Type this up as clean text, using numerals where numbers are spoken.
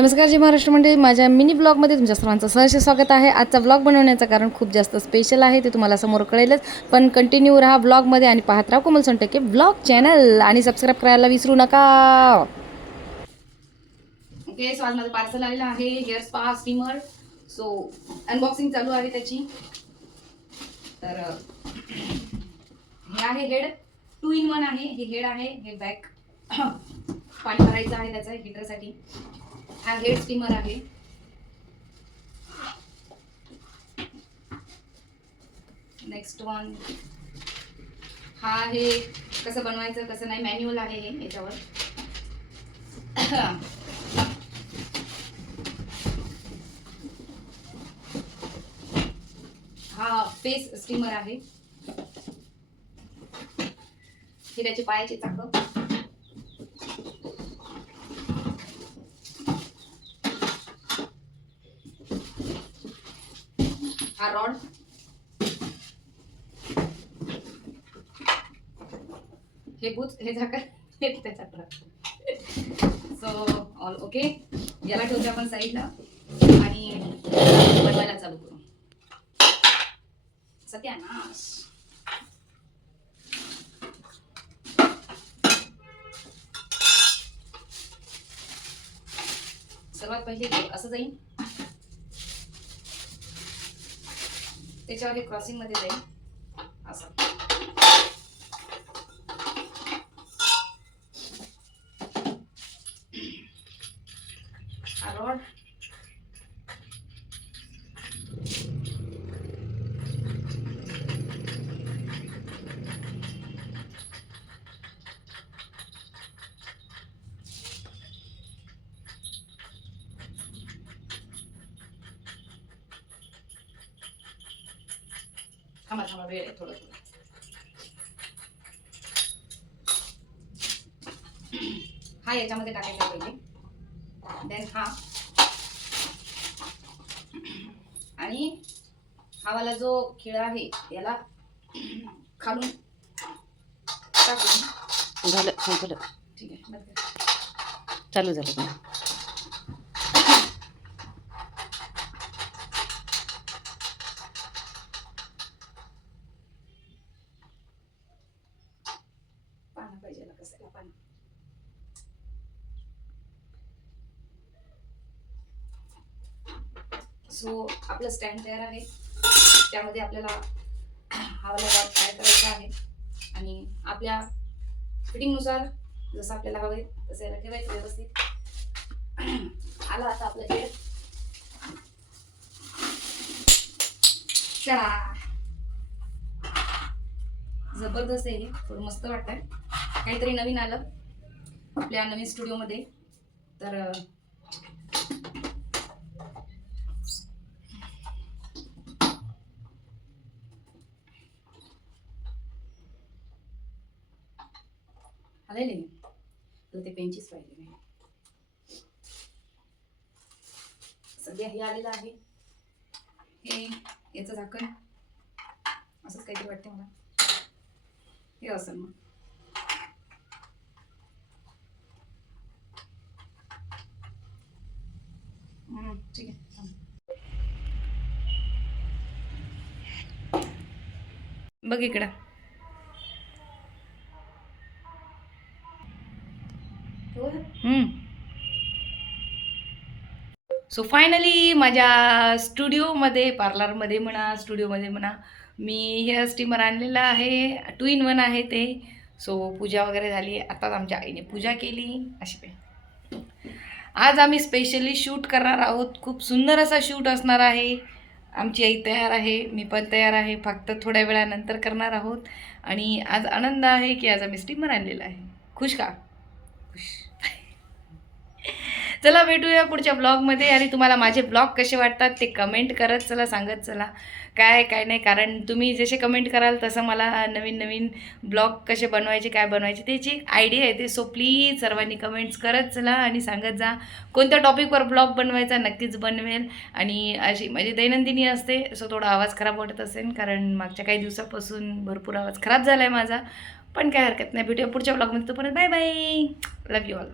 नमस्कार जी महाराष्ट्र मंडळी, माझ्या मिनी ब्लॉगमध्ये तुमच्या सर्वांचं सहर्ष स्वागत आहे। आजचा ब्लॉग बनवण्याचं कारण खूप जास्त स्पेशल आहे, ते तुम्हाला समोर कळेलच, पण कंटिन्यू राहा ब्लॉगमध्ये आणि पाहत राहा कोमल सोनटके ब्लॉग चॅनल आणि सबस्क्राईब करायला विसरू नका। ओके, सो आज माझं पार्सल आलेलं आहे, hair spa steamer. So unboxing चालू आहे त्याची। तर हे आहे हेड, 2 in 1 आहे। हे हेड आहे, हे बॅक पाणी भरायचं आहे त्याचं हीटरसाठी। हा हेड स्टीमर आहे। नेक्स्ट वन हा आहे, कसं बनवायचं कसं नाही मॅन्युअल आहे हे याच्यावर। हा फेस स्टीमर आहे, हे त्याचे पायाचे चाक। हा रॉड, हे बूच, हे झाकण हे त्याच्यात राहतं। सो ऑल ओके, याला ठेवतो आपण साईडला आणि बनवायला चालू करू। सत्यानाश, सर्वात पहिले असं जाईल, त्याच्यावर हे क्रॉसिंग मध्ये जाईल असं। हा रॉड, थांबा वेळ आहे थोडं। हा याच्यामध्ये टाकायचा पहिले, देन हा, आणि हा वाला जो खिळा आहे याला खालून टाकून झालं संपलं, ठीक आहे चालू झालं। पानं पाहिजे कसायला पानं। सो आपलं स्टँड तयार आहे, त्यामध्ये आपल्याला हा वाला रॉड ऍड करायचा आहे आणि आपल्या फिटिंगनुसार जसं आपल्याला हवंय तसं याला ठेवायचं व्यवस्थित। आला आता आपलं हेड, जबरदस्त आहे, थोडं मस्त वाटतंय, काहीतरी नवीन आलं आपल्या नवीन स्टुडिओमध्ये। तर आलेले तर ते पेनचीच पाहिजे नाही, सध्या हे आलेलं आहे। हे याचं झाकण असंच काहीतरी वाटतं मला, हे असेल मग। ठीक आहे, बघ इकडं। सो फायनली माझ्या स्टुडिओमध्ये, पार्लरमध्ये म्हणा, स्टुडिओमध्ये म्हणा, मी हेअर स्टीमर आणलेलं आहे। 2 in 1 आहे ते। सो पूजा वगैरे झाली, आताच आमच्या आईने पूजा केली अशी काही। आज आम्ही स्पेशली शूट करणार आहोत, खूप सुंदर असा शूट असणार आहे। आमची आई तयार आहे, मी पण तयार आहे, फक्त थोड्या वेळानंतर करणार आहोत। आणि आज आनंद आहे की आज आम्ही स्टीमर आणलेला आहे। खुश का? खुश। चला भेटूया पुढच्या ब्लॉगमध्ये, आणि तुम्हाला माझे ब्लॉग कसे वाटतात ते कमेंट करत चला, सांगत चला काय काय नाही, कारण तुम्ही जसे कमेंट कराल तसं मला नवीन नवीन ब्लॉग कसे बनवायचे, काय बनवायचे त्याची एक आयडिया येते। सो प्लीज सर्वांनी कमेंट्स करत चला आणि सांगत जा कोणत्या टॉपिकवर ब्लॉग बनवायचा, नक्कीच बनवेल। आणि अशी माझी दैनंदिनी असते, सो थोडा आवाज खराब वाटत असेल, कारण मागच्या काही दिवसापासून भरपूर आवाज खराब झाला आहे माझा, पण काय हरकत नाही। भेटूया पुढच्या ब्लॉगमध्ये, तोपर्यंत bye bye, love you all.